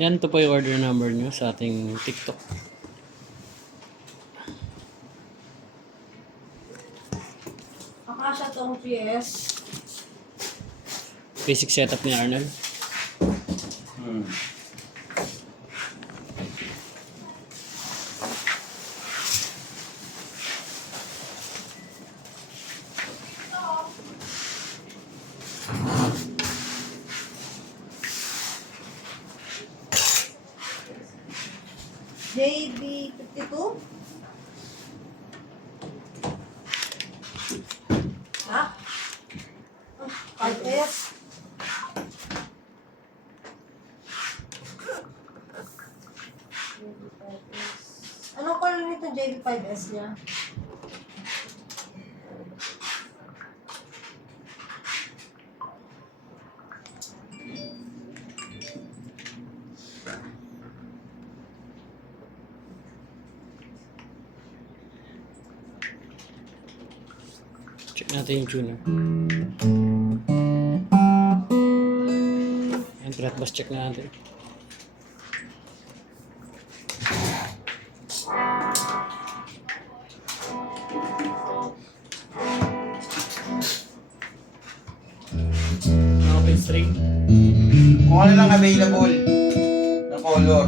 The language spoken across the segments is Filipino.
Yan, ito po yung order number nyo sa ating TikTok. Akasha tong PS. Basic setup ni Arnold. JB52? Ha? 5S? Anong color nito JB5S niya? Check natin yung tuner. Yan, flat bus check natin. Open string. Kung ano lang available na color.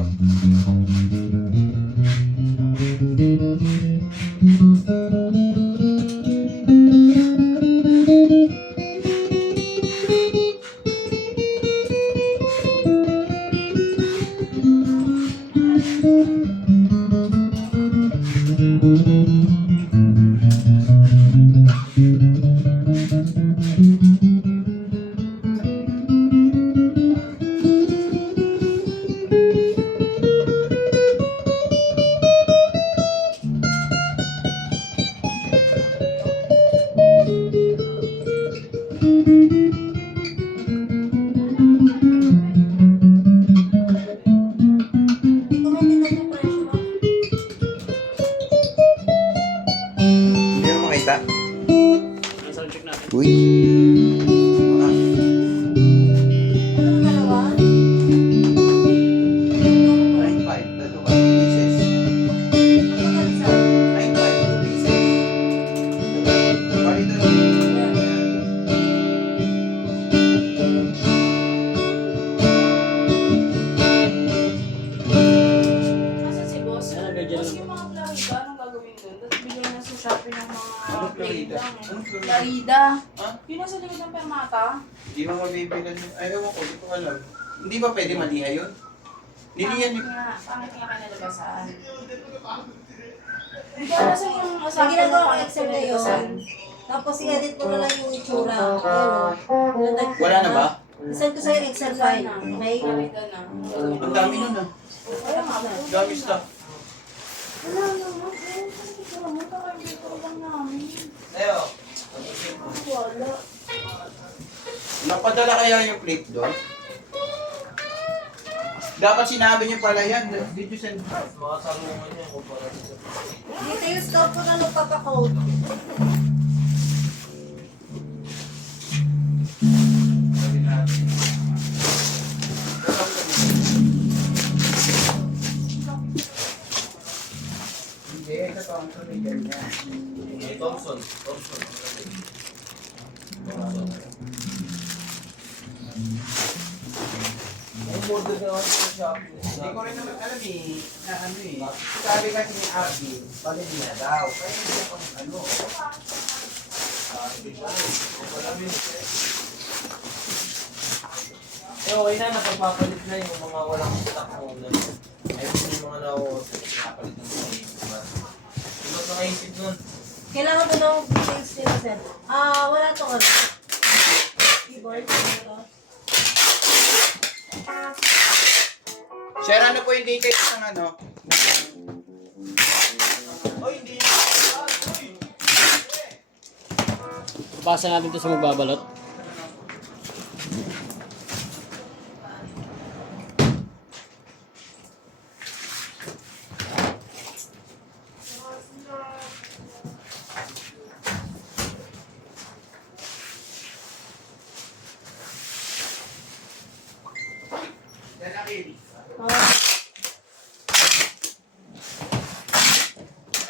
Hindi ko maintindihan yung presyo mo. Hindi mo makita? Ang sound check natin. Uy. Anong dalawa? 9.5. Dito ba? Pieces. Anong isa? 9.5. Pieces. Bali doon. Kasi si boss, Yan, ganyan boss lang. yung mga Florida, anong gagawin doon? Tapos bigyan na sa Shopee ng mga Anong plate Florida? lang eh. Anong Florida? Florida. Ha? Yun nasa likod ng Permata. Hindi mo mabibilan yun. Ayaw mo ko. Hindi ko alam. Hindi ba pwede maliha yun? Nilihan yun. Pangit nga kinalabasan. Hindi ka nasa yung Sa asawa ginagawa ko pangit Excel na kinalabasan. yun. Tapos i-edit mo na lang yung itsura. Ayan o. Wala na ba? Isend ko sa'yo Excel file. Okay? Florida na. Ang dami nun ah. Wala nga po. Dami stuff. Wala naman. Eh, kasi picture mo, kakambito lang namin. Leo. Wala. Napadala kaya yung plate doon? Dapat sinabi niyo pala yan. Did you send? Details daw po na nagpapakode. Sabi natin. Hindi, ito to ang tumigal niya. Thompson. Ang order na ako sa Shopee. Hindi ko rin naman alam eh, na ano eh. Sabi kasi ni Abby, palit niya daw. Kaya hindi ako ano. Eh, okay na, napagpapalit na yung mga walang stock mo. Ayun yung mga na-order, pinapalit ng mga yung Hindi ko nakaisip nun. Kailangan mo ng details nila, sir. Wala to ano. Keyboard. Share ano po yung details ng ano? Oh, hindi. Basa natin ito sa magbabalot. Yan ang Ah,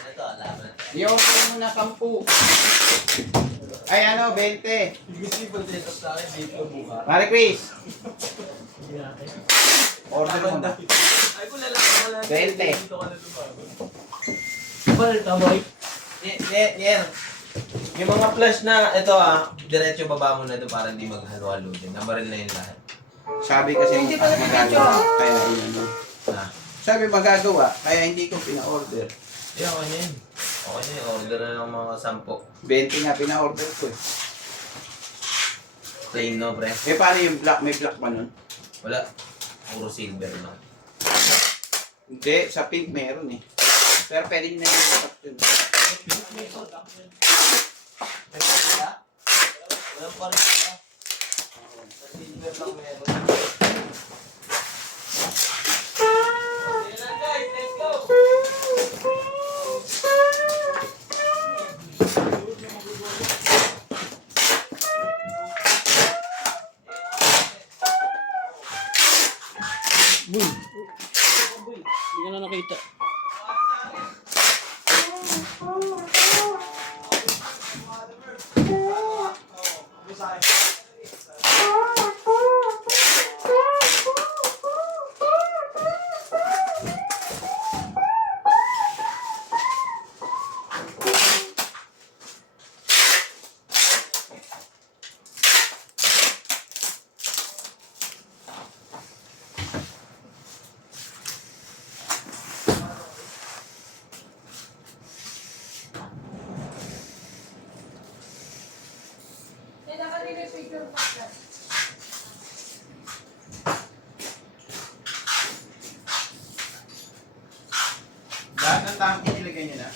Ito, alaman. I-order mo na 10. Ay ano, 20. Invisible dito sa akin, dito buka. Mari Chris, Hindi natin. order mo na. Ay, kung lalaki wala. 20. Dito ka na lumaban. Well, tamoy. Yan. Yung mga flash na, ito diretso baba mo na ito para hindi maghalo-halo din. Nabaril na yun lahat. Sabi kasi Hindi pala magagawa, kaya ano. Ah. Sabi magagawa, kaya hindi ko pina-order. Yeah, okay na yun. Okay na yun. Order na ng mga 10. 20 nga pina-order ko eh. Plain no, pre. Eh paano yung black? May black pa nun? Wala. Puro silver lang. Hindi, sa pink meron eh. Pero pwede nyo na yung stock yun. Walang pa rin siya. Sa silver lang meron. Sige lang guys, let's go! Boy. Hindi ko na nakita. Lahat ng tangke nilagay nyo na.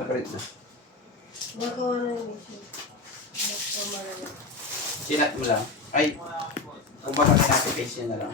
Napalit na. magawa na yung mission. Mas pumala na. Sinat mo lang. Ay, kung baka natin face nyo na lang.